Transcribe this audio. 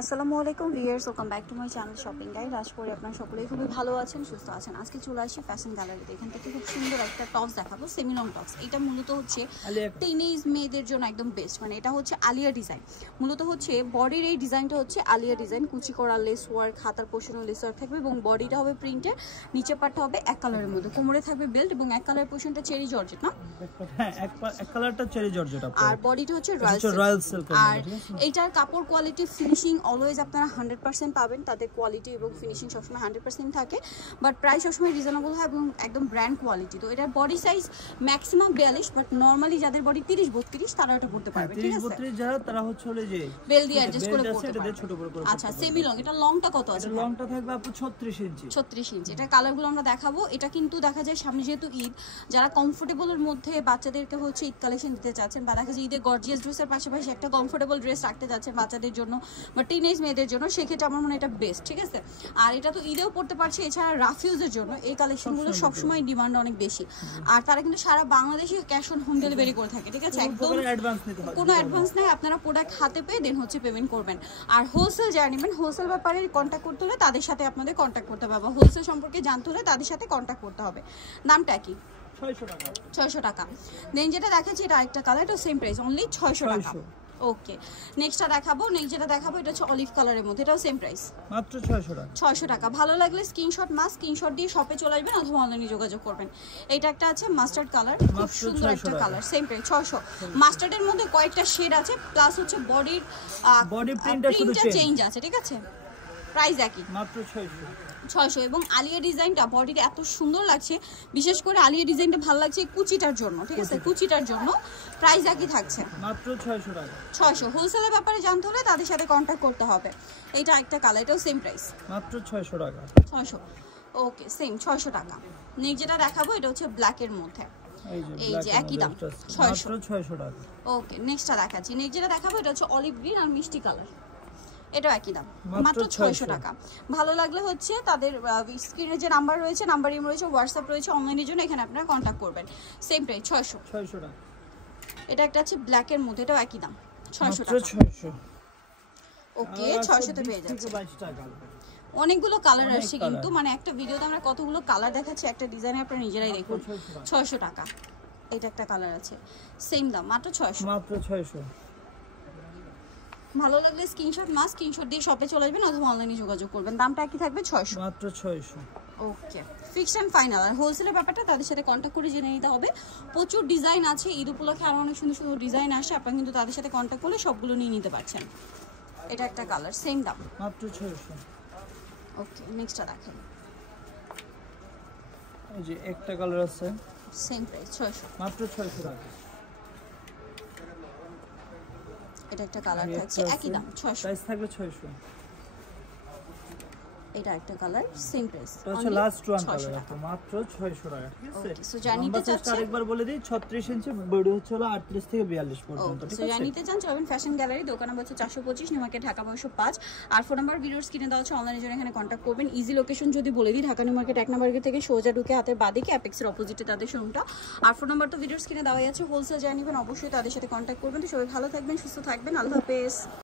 আসসালামু আলাইকুম viewers, welcome back to my channel shopping guide. আশা করি আপনারা সকলেই খুবই ভালো আছেন, সুস্থ আছেন। আজকে চলে আসি ফ্যাশন গ্যালারিতে। এখান থেকে খুব সুন্দর একটা টপস দেখাবো, সেমি লং টপস। এটা মূলত হচ্ছে টিনেজ মেয়েদের জন্য একদম বেস্ট। মানে এটা হচ্ছে আলিয়া ডিজাইন। মূলত হচ্ছে বডির এই ডিজাইনটা হচ্ছে আলিয়া ডিজাইন, কুচি করা লেস ওয়ার্ক, হাতার পোর্শনও লেস ওয়ার্ক থাকবে এবং বডিটা হবে প্রিন্টের, নিচে পাটটা হবে এক কালারের মধ্যে, কোমরে থাকবে বেল্ট এবং এক কালার পোর্শনটা চেরি জর্জেট না? হ্যাঁ, এক কালারটা চেরি জর্জেট আর বডিটা হচ্ছে রয়্যাল সিল্ক। আর এইটার কাপড় কোয়ালিটি ফিনিশিং অলওয়েজ আপনারা 100% পাবেন। তাদের কোয়ালিটি এবং ফিনিশিং সবসময় 100% থাকে, বাট প্রাইস সবসময় রিজনেবল হয় এবং একদম ব্র্যান্ড কোয়ালিটি। তো এটার body size maximum 42, but normally যাদের বডি 30-32 তারা এটা পড়তে পারবে। ঠিক আছে, 30-32 যারা তারা হচ্ছে হলো যে বেল দিয়ে অ্যাডজাস্ট করে পড়তে পারবে। ছোট বড় করে। আচ্ছা, সেমি লং। এটা লংটা কত আছে? এটা লংটা থাকবে আপু 36 ইঞ্চি। 36 ইঞ্চি। এটা কালারগুলো আমরা দেখাবো। এটা কিন্তু দেখা যায় সামনে যেহেতু ঈদ, যারা কমফোর্টেবলের মধ্যে বাচ্চাদেরকে হচ্ছে ঈদ কালেকশন দিতে চাচ্ছেন, বা দেখা যায় ঈদের গর্জিয়াস ড্রেসের পাশাপাশি একটা কমফোর্টেবল ড্রেস রাখতে যাচ্ছেন বাচ্চাদের জন্য বা টিনেজ মেয়েদের জন্য, সেক্ষেত্রে আমার মনে হয় এটা বেস্ট। ঠিক আছে, আর এটা তো ঈদেও পড়তে পারছে। এছাড়া রাফিউজের জন্য এই কালেকশনগুলো সবসময় ডিমান্ড অনেক বেশি, আর তারা কিন্তু সারা বাংলাদেশে ক্যাশ অন হোম ডেলিভারি করে থাকে। ঠিক আছে, একদম কোনো অ্যাডভান্স নেই, আপনারা প্রোডাক্ট হাতে পেয়ে দেন হচ্ছে পেমেন্ট করবেন। আর হোলসেল যারা নেবেন, হোলসেল ব্যাপারে কন্ট্যাক্ট করতে হলে তাদের সাথে আপনাদের কন্ট্যাক্ট করতে হবে, বা হোলসেল সম্পর্কে জানতে হলে তাদের সাথে কন্ট্যাক্ট করতে হবে। দামটা কি? 600 টাকা। দেন যেটা দেখাচ্ছি এটা আরেকটা কালার, এটা সেম প্রাইস, অনলি 600 টাকা। ওকে, নেক্সটটা দেখাবো। নেক্সট যেটা দেখাবো এটা হচ্ছে অলিভ কালারের মধ্যে, এটাও সেম প্রাইস, মাত্র 600 টাকা। 600 টাকা। ভালো লাগলে স্ক্রিনশট দিয়ে শপে চলে আসবেন অথবা অনলাইনে যোগাযোগ করবেন। এটা একটা আছে মাস্টার্ড কালার, খুব সুন্দর একটা কালার, সেম প্রাইস 600। মাস্টার্ডের মধ্যে কয়েকটা শেড আছে, প্লাস হচ্ছে বডি প্রিন্টটা চেঞ্জ আছে। ঠিক আছে, প্রাইস একই, মাত্র 600। এবং আলিয়া ডিজাইনটা বডিটা এত সুন্দর লাগছে, বিশেষ করে আলিয়া ডিজাইনটা ভালো লাগছে কুচিটার জন্য। ঠিক আছে, কুচিটার জন্য প্রাইস একই থাকছে, মাত্র 600 টাকা। 600। হোলসেলের ব্যাপারে জানতে হলে তাদের সাথে কন্ট্যাক্ট করতে হবে। এইটা একটা কালার, এটাও সেম প্রাইস, মাত্র 600 টাকা। 600। ওকে, সেম 600 টাকা। নেক্সট যেটা দেখাবো এটা হচ্ছে ব্ল্যাকের মধ্যে, এই যে একই দাম, 600 টাকা। ওকে, নেক্সটটা দেখাচ্ছি। নেক্সট যেটা দেখাবো এটা হচ্ছে অলিভ গ্রিন আর মিষ্টি কালার, এটাও একই দাম, মাত্র 600 টাকা। ভালো লাগলে হচ্ছে তাদের স্ক্রিনে যে নাম্বার রয়েছে, নাম্বার ইম রয়েছে, হোয়াটসঅ্যাপ রয়েছে, অনলাইনের জন্য এখানে আপনারা কন্ট্যাক্ট করবেন। সেম প্রাইস, 600 টাকা। এটা একটা আছে ব্ল্যাকের মধ্যে, এটাও একই দাম, 600 টাকা। ওকে, 600 তে পেয়ে যাচ্ছে। অনেকগুলো কালার আসছে কিন্তু, মানে একটা ভিডিওতে আমরা কতগুলো কালার দেখাচ্ছি, একটা ডিজাইনে আপনারা নিজেরাই দেখুন। 600 টাকা। এটা একটা কালার আছে, সেম দাম, মাত্র 600। ভালো লাগলে স্ক্রিনশট দিয়ে শপে চলে আসবেন অথবা অনলাইনে যোগাযোগ করবেন। দামটা কি থাকবে? 600, মাত্র 600। ওকে, ফিক্সড এন্ড ফাইনাল। আর হোলসেলের ব্যাপারটা তাদের সাথে কন্ট্যাক্ট করে জেনে নিতে হবে। প্রচুর ডিজাইন আছে, ঈদ উপলক্ষে আরো অনেক সুন্দর সুন্দর ডিজাইন আসে, আপনারা কিন্তু তাদের সাথে কন্ট্যাক্ট করলে সবগুলো নিয়ে নিতে পারছেন। এটা একটা কালার, সেম দাম, মাত্র 600। ওকে, নেক্সটটা দেখেন। এই যে একটা কালার আছে, সেম প্রাইস, 600, মাত্র 600 টাকা। এটা একটা কালার থাকছে, একই দাম, 600, প্রাইস থাকবে 600। এটা একটা কালার, সেম প্রাইস, এটা হচ্ছে লাস্ট ওয়ান কালার, মাত্র 600 টাকা। ঠিক আছে, সো জানিতে চাচ্ছেন, আরেকবার বলে দিই, 36 ইঞ্চি, বডি হচ্ছে হলো 38 থেকে 42 পর্যন্ত। ঠিক আছে, সো জানিতে চান চলবেন ফ্যাশন গ্যালারি, দোকান নম্বর হচ্ছে 425, নিউ মার্কেট, ঢাকা 505। আর ফোন নাম্বার ভিডিওর স্ক্রিনে দেওয়া আছে, অনলাইনের জন্য এখানে কন্ট্যাক্ট করবেন। ইজি লোকেশন যদি বলে দিই, ঢাকা নিউ মার্কেট 1 নম্বর গেট থেকে সোজা ঢুকে হাতের বাদিকে অ্যাপেক্সের অপোজিটে তাদের শোরুমটা। আর ফোন নাম্বার তো ভিডিওর স্ক্রিনে দেওয়াই আছে। হোলসেল জানিবেন, অবশ্যই তাদের সাথে কন্ট্যাক্ট করবেন। তো সবাই ভালো থাকবেন, সুস্থ থাকবেন, আল্লাহ হাফেজ।